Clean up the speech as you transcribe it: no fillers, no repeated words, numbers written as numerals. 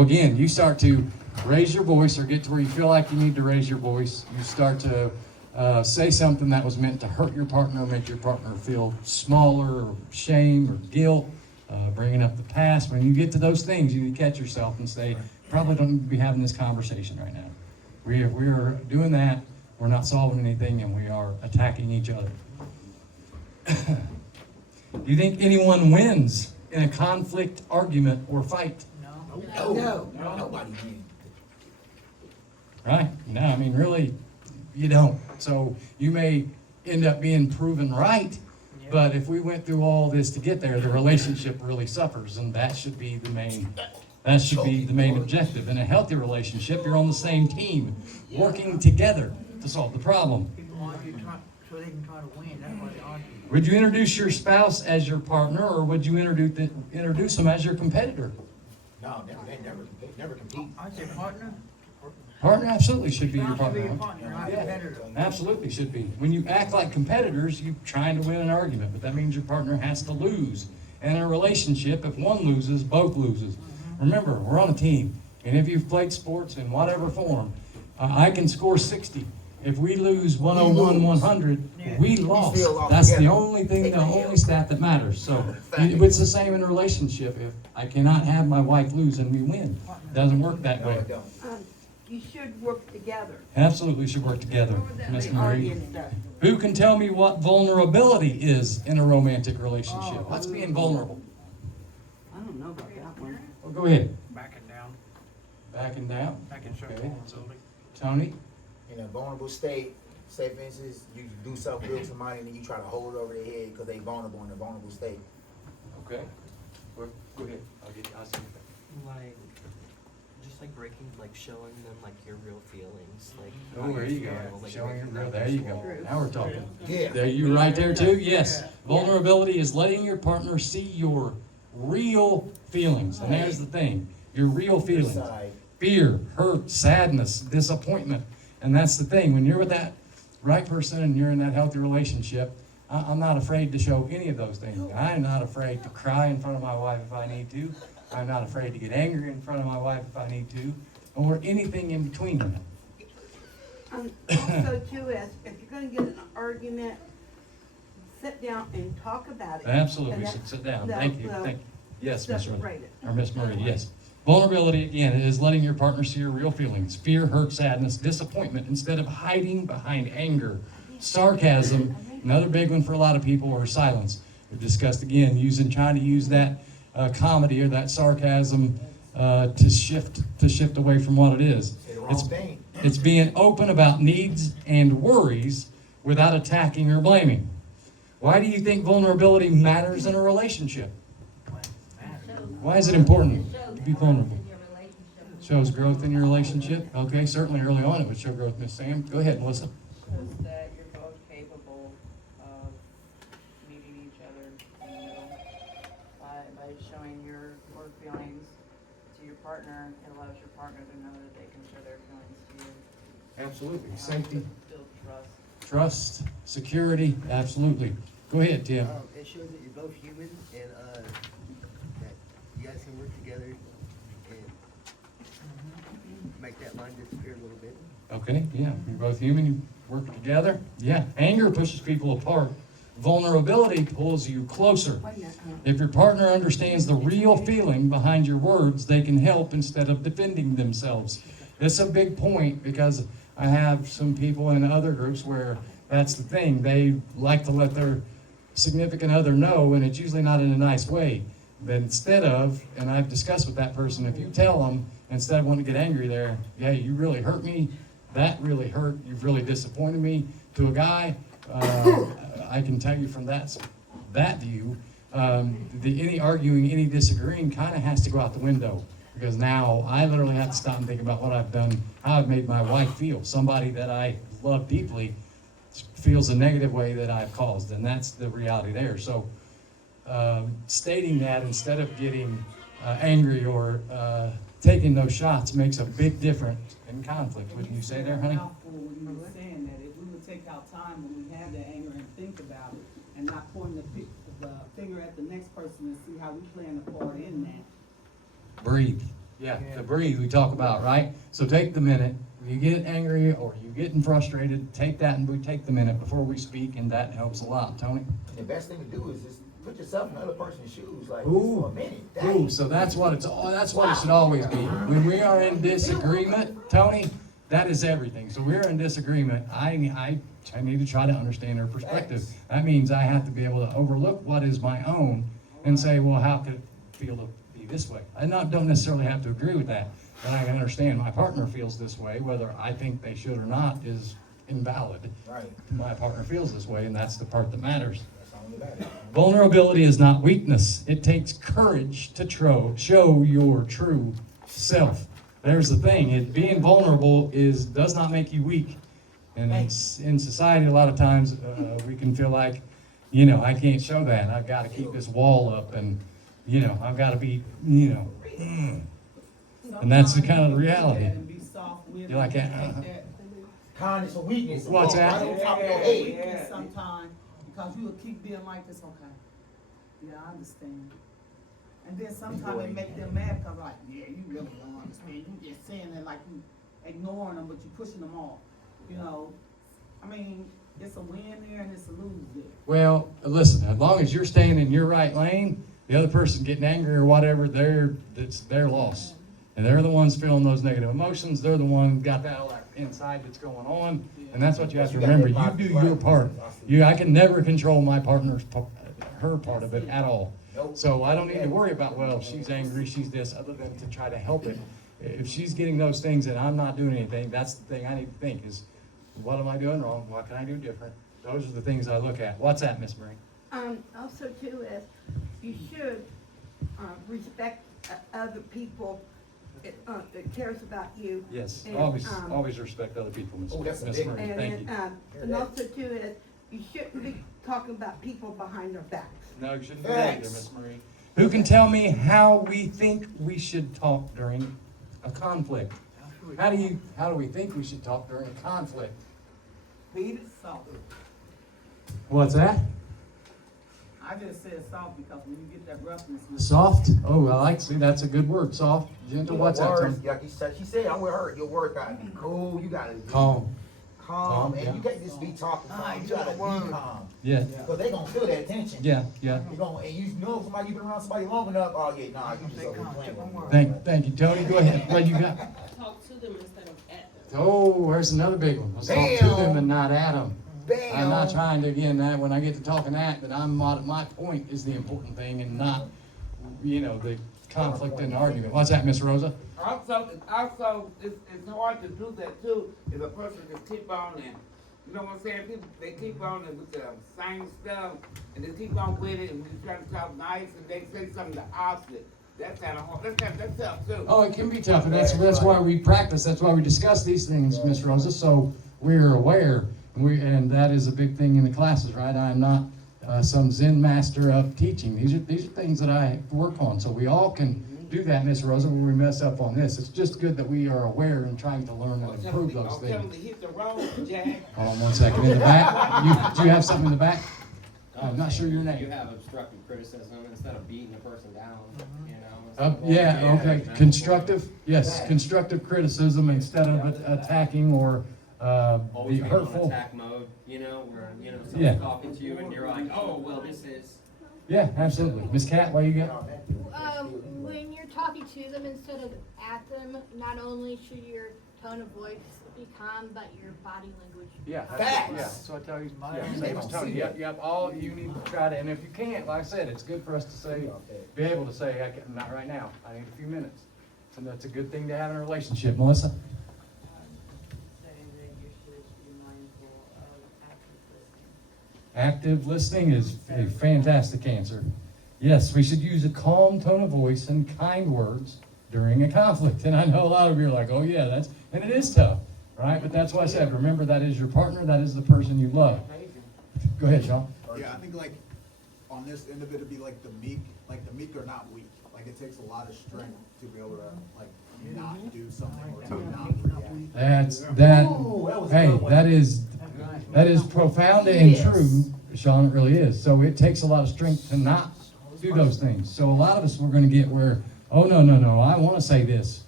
So again, you start to raise your voice or get to where you feel like you need to raise your voice. You start to say something that was meant to hurt your partner, make your partner feel smaller, or shame or guilt, bringing up the past. When you get to those things, you need to catch yourself and say, probably don't need to be having this conversation right now. We are doing that. We're not solving anything, and we are attacking each other. Do you think anyone wins in a conflict, argument, or fight? No. Nobody wins. Right? No, I mean, really, you don't. So you may end up being proven right, but if we went through all this to get there, the relationship really suffers, and that should be the main objective. In a healthy relationship, you're on the same team, working together to solve the problem. People argue so they can try to win. That's why they argue. Would you introduce your spouse as your partner, or would you introduce them as your competitor? No, never compete. I say partner. Partner absolutely should be your Spouse should be partner. your partner, not Yeah, competitor. absolutely should be. When you act like competitors, you're trying to win an argument, but that means your partner has to lose. And in a relationship, if one loses, both loses. Remember, we're on a team, and if you've played sports in whatever form, I can score 60. If we lose 101, 100, we lost. still lost That's the together. only thing, the only stat that matters. So it's the same in a relationship. If I cannot have my wife lose and we win, it doesn't work that No, way. it don't. You should work together. Absolutely should work together, Miss They Marie. argue and stuff. Who can tell me what vulnerability is in a romantic relationship? What's being vulnerable? I don't know about that one. Well, go ahead. Backing down. Backing down. Backing Okay. Tony? In a vulnerable state, say for instance, you do something real to somebody and then you try to hold it over their head because they vulnerable in a vulnerable state. Okay. Go ahead. I'll see. Like, just like showing them like your real feelings, like. Oh, how there you go. feel, like, Showing your breaking real, down there you those go. walls. Now we're talking. Yeah. There, you right there too? Yes. Vulnerability is letting your partner see your real feelings. And there's the thing. Your real feelings. Side. Fear, hurt, sadness, disappointment. And that's the thing. When you're with that right person and you're in that healthy relationship, I'm not afraid to show any of those things. I'm not afraid to cry in front of my wife if I need to. I'm not afraid to get angry in front of my wife if I need to, or anything in between that. Also too, if you're gonna get in an argument, sit down and talk about it. Absolutely, And we that- should sit down. the- Thank you. the- Thank you. Yes, Miss Marie. Separate it. Or Miss Marie, yes. Vulnerability, again, is letting your partner see your real feelings. Fear, hurt, sadness, disappointment, instead of hiding behind anger. Sarcasm, another big one for a lot of people, or silence. We've discussed again, trying to use that comedy or that sarcasm to shift away from what it is. Say the wrong thing. It's being open about needs and worries without attacking or blaming. Why do you think vulnerability matters in a relationship? Why is it important to be vulnerable? Shows growth in your relationship. Okay, certainly early on it would show growth, Miss Sam. Go ahead, Melissa. Shows that you're both capable of meeting each other in the middle. By showing your core feelings to your partner, it allows your partner to know that they can show their feelings to you. Absolutely. Safety, Build trust. trust, security, absolutely. Go ahead, Tim. It shows that you're both human and that you guys can work together and make that line disappear a little bit. Okay, yeah, you're both human, you work together. Yeah, anger pushes people apart. Vulnerability pulls you closer. Wait a minute, If your partner understands the real feeling behind your words, they can help instead of defending themselves. It's a big point because I have some people in other groups where that's the thing. They like to let their significant other know, and it's usually not in a nice way. But instead of, and I've discussed with that person, if you tell them, instead of wanting to get angry there, yeah, you really hurt me, that really hurt, you've really disappointed me. To a guy, I can tell you from that view, any arguing, any disagreeing kind of has to go out the window. Because now I literally have to stop and think about what I've done, how I've made my wife feel. Somebody that I love deeply feels a negative way that I've caused, and that's the reality there. So stating that instead of getting angry or taking those shots makes a big difference in conflict. Wouldn't you say there, honey? Mouthful when you were saying that if we would take our time when we have that anger and think about it and not pointing the finger at the next person and see how we playing a part in that. Breathe. Yeah, to breathe, we talk about, right? So take the minute, you get angry or you getting frustrated, take that and we take the minute before we speak, and that helps a lot. Tony? And the best thing to do is just put yourself in the other person's shoes, like, Ooh. for a minute. Ooh, Dang. so that's what that's what it should always be. When we are in disagreement, Tony, that is everything. So we're in disagreement, I need to try to understand her perspective. That means I have to be able to overlook what is my own and say, well, how could it feel to be this way? I don't necessarily have to agree with that, but I can understand my partner feels this way, whether I think they should or not is invalid. Right, My partner feels this way, and that's the part that matters. that's all about it. Vulnerability is not weakness. It takes courage to show your true self. There's the thing. Being vulnerable does not make you weak. And in society, a lot of times we can feel like, I can't show that. I've got to keep this wall up, and I've got to be, and that's the kind of reality. And be soft with You like it, that? take that Kindness or weakness. What's that? Right on top of your head. weakness sometime, because you will keep being like this, okay. Yeah, I understand. And then sometimes it make them mad, because like, yeah, you really don't understand, you just saying that like you ignoring them, but you pushing them off, I mean, it's a win there and it's a lose there. Well, listen, as long as you're staying in your right lane, the other person getting angry or whatever, that's their loss. And they're the ones feeling those negative emotions. They're the one got that all that inside that's going on. And that's what you have to remember. You do your part. I can never control my partner's, her part of it at all. So I don't need to worry about, well, she's angry, she's this, other than to try to help it. If she's getting those things and I'm not doing anything, that's the thing I need to think is, what am I doing wrong? What can I do different? Those are the things I look at. What's that, Miss Marie? Also too is, you should, respect other people, that cares about you. Yes, And, always respect other people, Miss Oh, that's a Miss big Marie. one. Thank you. And also too is, you shouldn't be talking about people behind their backs. No, you shouldn't do that either, Miss Marie. Who can tell me how we think we should talk during a conflict? How do we think we should talk during a conflict? Beat it soft. What's that? I just said soft because when you get that roughness. Soft? Oh, see, that's a good word. Soft, gentle, what's that? Words, Tony? like she said, I'm with her. Your words gotta be cool. You gotta be Calm. calm, and yeah. you can't just be talking calm. You gotta be calm, Yeah, because they gonna feel that tension. yeah. And you know somebody, you've been around somebody long enough. Oh yeah, nah, you just over playing with me. Thank you, Tony. Go ahead. What you got? Talk to them instead of at them. Oh, there's another big one. Let's talk to Bam. them and not at them. Bam. I'm not trying to, again, that when I get to talking that my point is the important thing and not, the conflict and argument. What's that, Miss Rosa? Also, it's hard to do that too, if a person just keep on and, you know what I'm saying, people, they keep on and with the same stuff, and they keep on with it, and you try to talk nice, and they say something the opposite. That's kind of hard, that's tough too. Oh, it can be tough, and that's why we practice, that's why we discuss these things, Miss Rosa, so we're aware. And that is a big thing in the classes, right? I am not some Zen master of teaching. These are things that I work on. So we all can do that, Miss Rosa, when we mess up on this. It's just good that we are aware and trying to learn and improve those I'll tell them things. to hit the road, Jack. Hold on 1 second. In the back, do you have something in the back? I'm not sure your You name. have obstructive criticism instead of beating the person down, Yeah, okay. Constructive? Yes, constructive criticism instead of attacking or Always the being on hurtful. attack mode, where, someone's Yeah. talking to you and you're like, oh, well, this is. Yeah, absolutely. Miss Cat, what you got? When you're talking to them instead of at them, not only should your tone of voice be calm, but your body language. Yeah, Facts. yeah, so I tell you, Yeah, yeah, they same as don't Tony, see yep, yep, all, you need to try to, and if you can't, like I said, it's good for us to say, be able to say, not right now, I need a few minutes. And that's a good thing to have in a relationship. Melissa? Saying that you should be mindful of Active active listening. listening is a fantastic answer. Yes, we should use a calm tone of voice and kind words during a conflict. And I know a lot of you are like, oh yeah, and it is tough, right? But that's why I said, remember that is your partner, that is the person you love. Go ahead, Sean. Yeah, I think like on this end of it, it'd be like the meek are not weak. Like it takes a lot of strength to be able to like not do something or to not react. That is profound and true, Sean, it really is. So it takes a lot of strength to not do those things. So a lot of us, we're gonna get where oh, no, I want to say this.